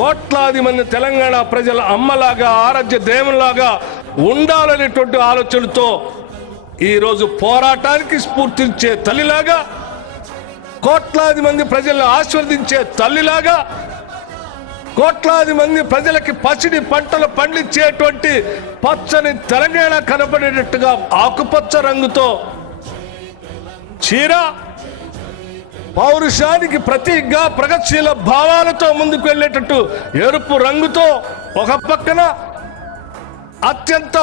కోట్లాది మంది తెలంగాణ ప్రజల అమ్మలాగా ఆరాధ్య దేవునిలాగా ఉండాలనేటువంటి ఆలోచనతో ఈరోజు పోరాటానికి స్ఫూర్తించే తల్లిలాగా, కోట్లాది మంది ప్రజలను ఆశీర్వదించే తల్లిలాగా, కోట్లాది మంది ప్రజలకి పసిడి పంటలు పండించేటువంటి పచ్చని తెలంగాణ కనబడేటట్టుగా ఆకుపచ్చ రంగుతో చీర, పౌరుషానికి ప్రతీకగా ప్రగతిశీల భావాలతో ముందుకు వెళ్ళేటట్టు ఎరుపు రంగుతో ఒక పక్కన అత్యంత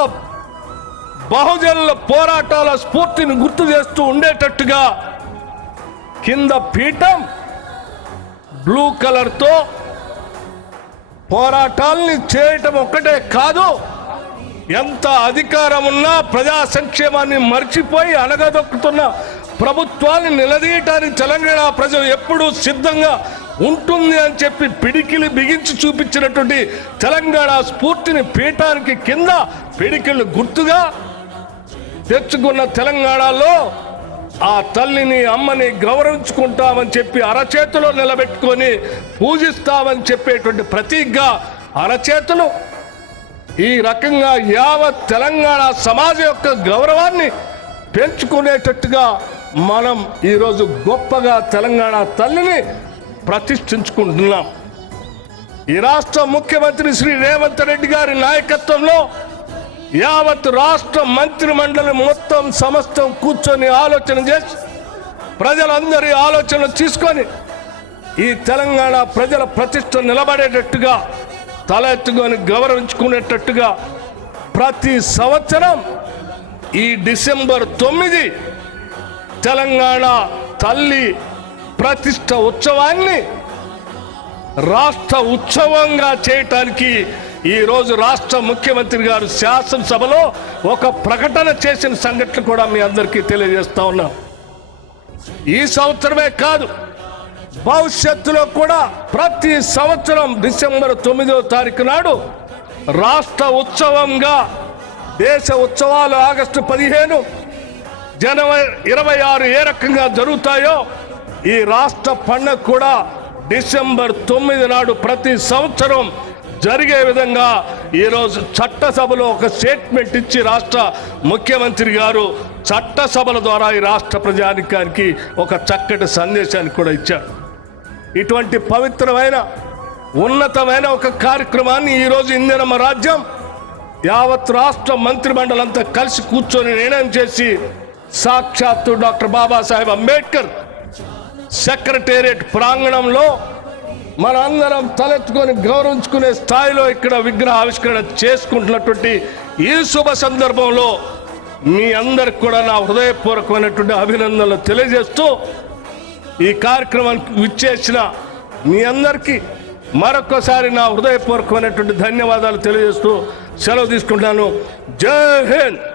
బహుజనుల పోరాటాల స్ఫూర్తిని గుర్తు చేస్తూ ఉండేటట్టుగా కింద పీఠం బ్లూ కలర్తో పోరాటాల్ని చేయటం ఒక్కటే కాదు, ఎంత అధికారం ఉన్నా ప్రజా సంక్షేమాన్ని మర్చిపోయి అణగదొక్కుతున్న ప్రభుత్వాన్ని నిలదీయటానికి తెలంగాణ ప్రజలు ఎప్పుడూ సిద్ధంగా ఉంటుంది అని చెప్పి పిడికిలి బిగించి చూపించినటువంటి తెలంగాణ స్ఫూర్తిని పీఠానికి కింద పిడికిళ్ళు గుర్తుగా తెచ్చుకున్న తెలంగాణలో ఆ తల్లిని అమ్మని గౌరవించుకుంటామని చెప్పి అరచేతిలో నిలబెట్టుకొని పూజిస్తామని చెప్పేటువంటి ప్రతీకగా అరచేతులు ఈ రకంగా యావత్ తెలంగాణ సమాజం యొక్క గౌరవాన్ని పెంచుకునేటట్టుగా మనం ఈరోజు గొప్పగా తెలంగాణ తల్లిని ప్రతిష్ఠించుకుంటున్నాం. ఈ రాష్ట్ర ముఖ్యమంత్రి శ్రీ రేవంత్ రెడ్డి గారి నాయకత్వంలో యావత్ రాష్ట్ర మంత్రి మండలి మొత్తం సమస్తం కూర్చొని ఆలోచన చేసి ప్రజలందరి ఆలోచనలు తీసుకొని ఈ తెలంగాణ ప్రజల ప్రతిష్ట నిలబడేటట్టుగా తల ఎత్తుకొని గౌరవించుకునేటట్టుగా ప్రతి సంవత్సరం ఈ డిసెంబర్ 9 తెలంగాణ తల్లి ప్రతిష్ట ఉత్సవాన్ని రాష్ట్ర ఉత్సవంగా చేయటానికి ఈరోజు రాష్ట్ర ముఖ్యమంత్రి గారు శాసనసభలో ఒక ప్రకటన చేసిన సంఘటన కూడా మీ అందరికీ తెలియజేస్తా ఉన్నాం. ఈ సంవత్సరమే కాదు, భవిష్యత్తులో కూడా ప్రతి సంవత్సరం డిసెంబర్ 9వ తారీఖు నాడు రాష్ట్ర ఉత్సవంగా, దేశ ఉత్సవాలు ఆగస్టు 15, జనవరి 26 ఏ రకంగా జరుగుతాయో ఈ రాష్ట్ర పండుగ కూడా డిసెంబర్ 9 నాడు ప్రతి సంవత్సరం జరిగే విధంగా ఈరోజు చట్టసభలో ఒక స్టేట్మెంట్ ఇచ్చి రాష్ట్ర ముఖ్యమంత్రి గారు చట్టసభల ద్వారా ఈ రాష్ట్ర ప్రజానికానికి ఒక చక్కటి సందేశాన్ని కూడా ఇచ్చారు. ఇటువంటి పవిత్రమైన ఉన్నతమైన ఒక కార్యక్రమాన్ని ఈరోజు ఇందిరమ్మ రాజ్యం యావత్ రాష్ట్ర మంత్రి మండలంతా కలిసి కూర్చొని నిర్ణయం చేసి సాక్షాత్తు డాక్టర్ బాబాసాహెబ్ అంబేద్కర్ సెక్రటేరియట్ ప్రాంగణంలో మనందరం తలెత్తుకొని గౌరవించుకునే స్థాయిలో ఇక్కడ విగ్రహ ఆవిష్కరణ చేసుకుంటున్నటువంటి ఈ శుభ సందర్భంలో మీ అందరికి కూడా నా హృదయపూర్వకమైనటువంటి అభినందనలు తెలియజేస్తూ ఈ కార్యక్రమానికి విచ్చేసిన మీ అందరికీ మరొకసారి నా హృదయపూర్వకమైనటువంటి ధన్యవాదాలు తెలియజేస్తూ సెలవు తీసుకుంటాను. జై హింద్.